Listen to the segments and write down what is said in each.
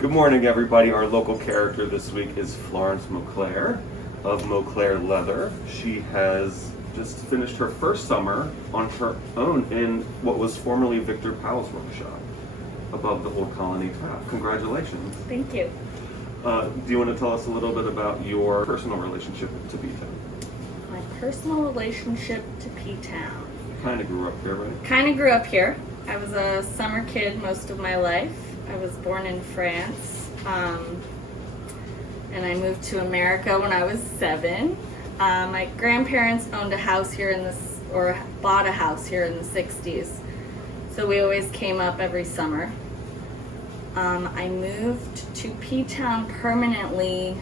Good morning, everybody. Our local character this week is Florence Mauclere of Mauclere Leather. She has just finished her first summer on her own in what was formerly Victor Powell's workshop above the Old Colony Tap. Congratulations. Thank you. Do you want to tell us a little bit about your personal relationship to P-Town? My personal relationship to P-Town. Kind of grew up here, right? Kind of grew up here. I was a summer kid most of my life. I was born in France, and I moved to America when I was 7. My grandparents owned a house here or bought a house here in the 60s, so we always came up every summer. I moved to P-Town permanently,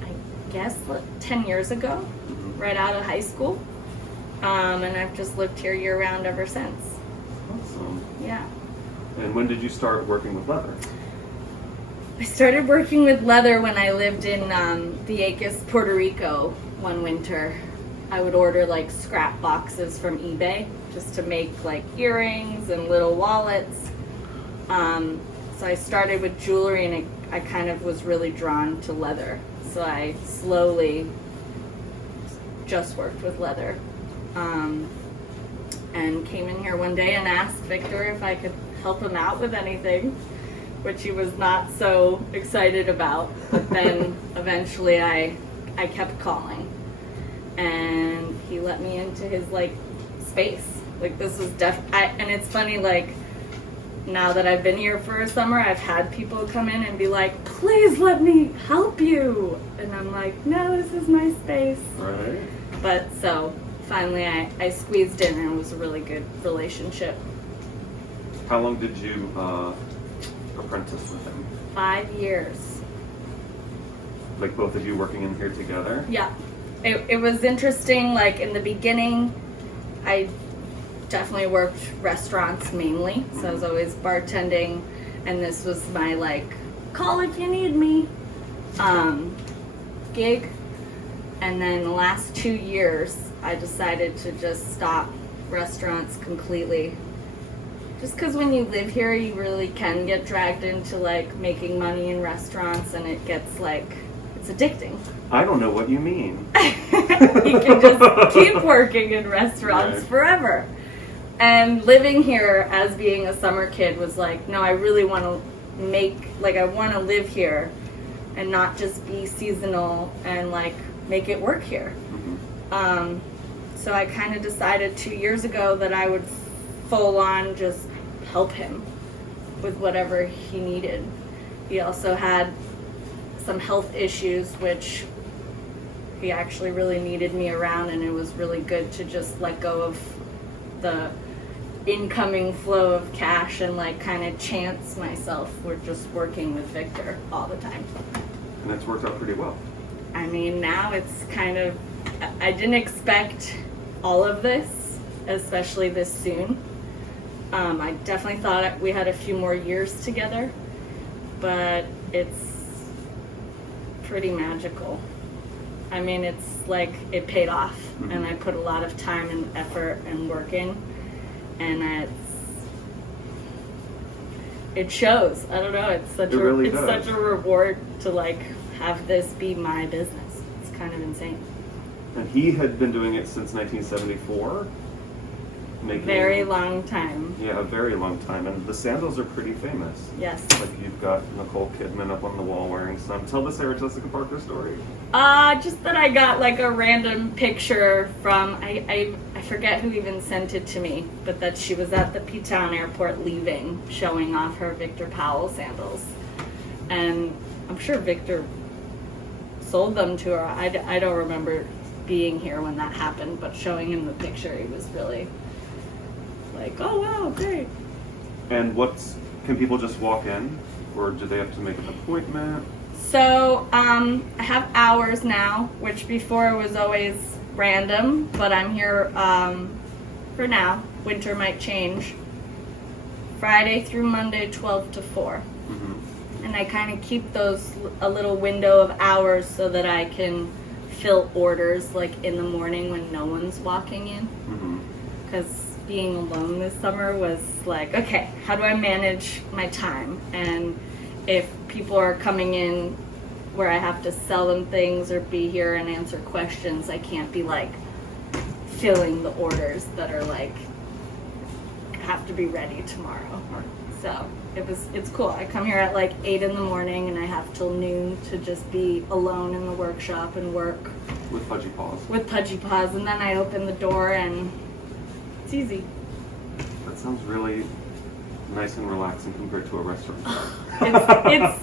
I guess 10 years ago, right out of high school, and I've just lived here year-round ever since. Awesome. Yeah. And when did you start working with leather? I started working with leather when I lived in Vieques, Puerto Rico one winter. I would order like scrap boxes from eBay just to make like earrings and little wallets. So I started with jewelry, and I kind of was really drawn to leather. So I slowly just worked with leather. And came in here one day and asked Victor if I could help him out with anything, which he was not so excited about. But then eventually I kept calling, and he let me into his like space. Like this was and it's funny, like now that I've been here for a summer, I've had people come in and be like, please let me help you. And I'm like, no, this is my space. Right. But so finally I squeezed in, and it was a really good relationship. How long did you apprentice with him? 5 years. Like both of you working in here together? Yeah. It was interesting. Like in the beginning, I definitely worked restaurants mainly. So I was always bartending, and this was my like, call if you need me gig. And then the last 2 years, I decided to just stop restaurants completely. Just because when you live here, you really can get dragged into like making money in restaurants, and it gets like, it's addicting. I don't know what you mean. You can just keep working in restaurants Right. forever. And living here as being a summer kid was like, no, I really want to I want to live here and not just be seasonal and like make it work here. Mm-hmm. So I kind of decided 2 years ago that I would full on just help him with whatever he needed. He also had some health issues, which he actually really needed me around, and it was really good to just let go of the incoming flow of cash and like kind of chance myself with just working with Victor all the time. And it's worked out pretty well. I mean, now it's kind of, I didn't expect all of this, especially this soon. I definitely thought we had a few more years together, but it's pretty magical. I mean, it's like it paid off, and I put a lot of time and effort and work in, and it shows. I don't know. It's such such a reward to like have this be my business. It's kind of insane. And he had been doing it since 1974. Very long time. Yeah, a very long time. And the sandals are pretty famous. Yes. Like you've got Nicole Kidman up on the wall wearing some. Tell the Sarah Jessica Parker story. Just that I got like a random picture from, I forget who even sent it to me, but that she was at the P-Town airport leaving, showing off her Victor Powell sandals. And I'm sure Victor sold them to her. I don't remember being here when that happened, but showing him the picture, he was really like, oh wow, great. And can people just walk in, or do they have to make an appointment? So I have hours now, which before was always random, but I'm here for now. Winter might change. Friday through Monday, 12 to 4. Mm-hmm. And I kind of keep those a little window of hours so that I can fill orders like in the morning when no one's walking in. Because being alone this summer was like, okay, how do I manage my time? And if people are coming in where I have to sell them things or be here and answer questions, I can't be like filling the orders that are like have to be ready tomorrow. Right. So it's cool. I come here at like 8 in the morning and I have till noon to just be alone in the workshop and work With pudgy paws. with pudgy paws, and then I open the door and it's easy. That sounds really nice and relaxing compared to a restaurant job.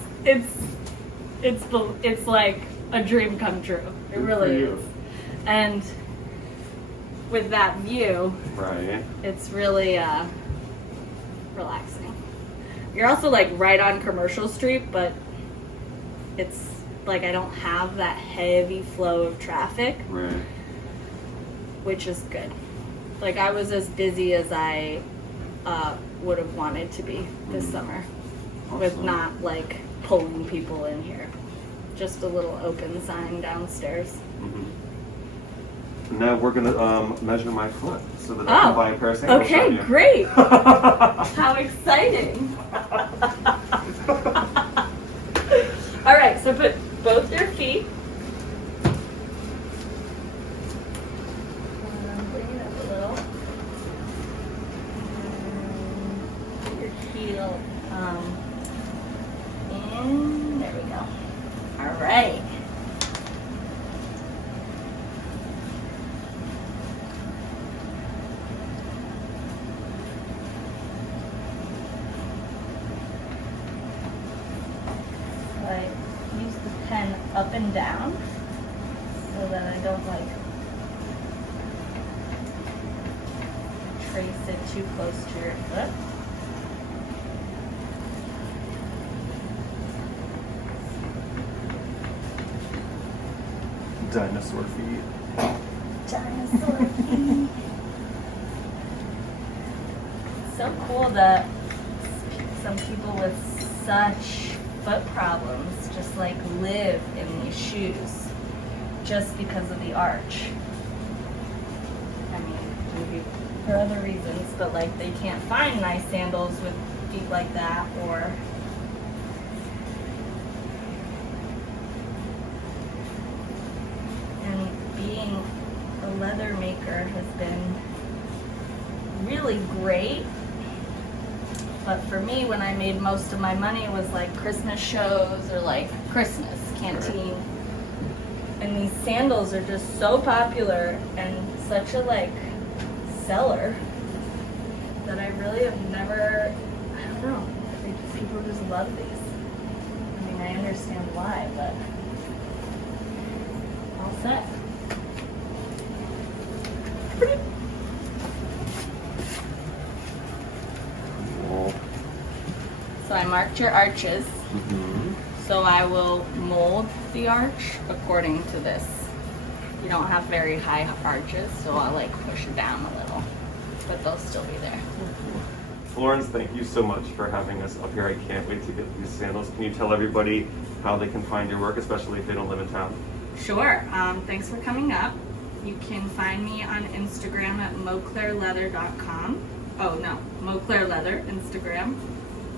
It's like a dream come true. It Good really for you. is. And with that view, Right. it's really relaxing. You're also like right on Commercial Street, but it's like I don't have that heavy flow of traffic, Right. which is good. Like I was as busy as I would have wanted to be this summer, with Awesome. not like pulling people in here. Just a little open sign downstairs. Mm-hmm. Now we're gonna measure my foot so that I can buy a pair of sandals. Okay, from you. great. How exciting. All right, so put both your feet. Bring it up a little. Put your heel in. There we go. All right. So I use the pen up and down so that I don't like trace it too close to your foot. Dinosaur feet. Dinosaur feet. So cool that some people with such foot problems just like live in these shoes just because of the arch. I mean, maybe for other reasons, but like they can't find nice sandals with feet like that, or and being a leather maker has been really great. But for me, when I made most of my money was like Christmas shows or like Christmas canteen. And these sandals are just so popular and such a like seller that I really have never, I don't know, people just love these. I mean, I understand why, but all set. Cool. So I marked your arches. Mm-hmm. So I will mold the arch according to this. You don't have very high arches, so I'll like push it down a little, but they'll still be there. Florence, thank you so much for having us up here. I can't wait to get these sandals. Can you tell everybody how they can find your work, especially if they don't live in town? Sure. Thanks for coming up. You can find me on Instagram at mauclereleather.com. Oh no, Mauclere Leather Instagram,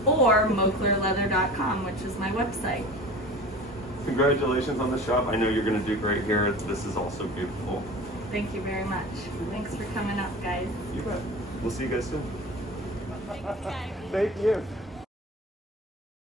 or mauclereleather.com, which is my website. Congratulations on the shop. I know you're going to do great here. This is also beautiful. Thank you very much. Thanks for coming up, guys. You bet. We'll see you guys soon. Thanks, guys. Thank you.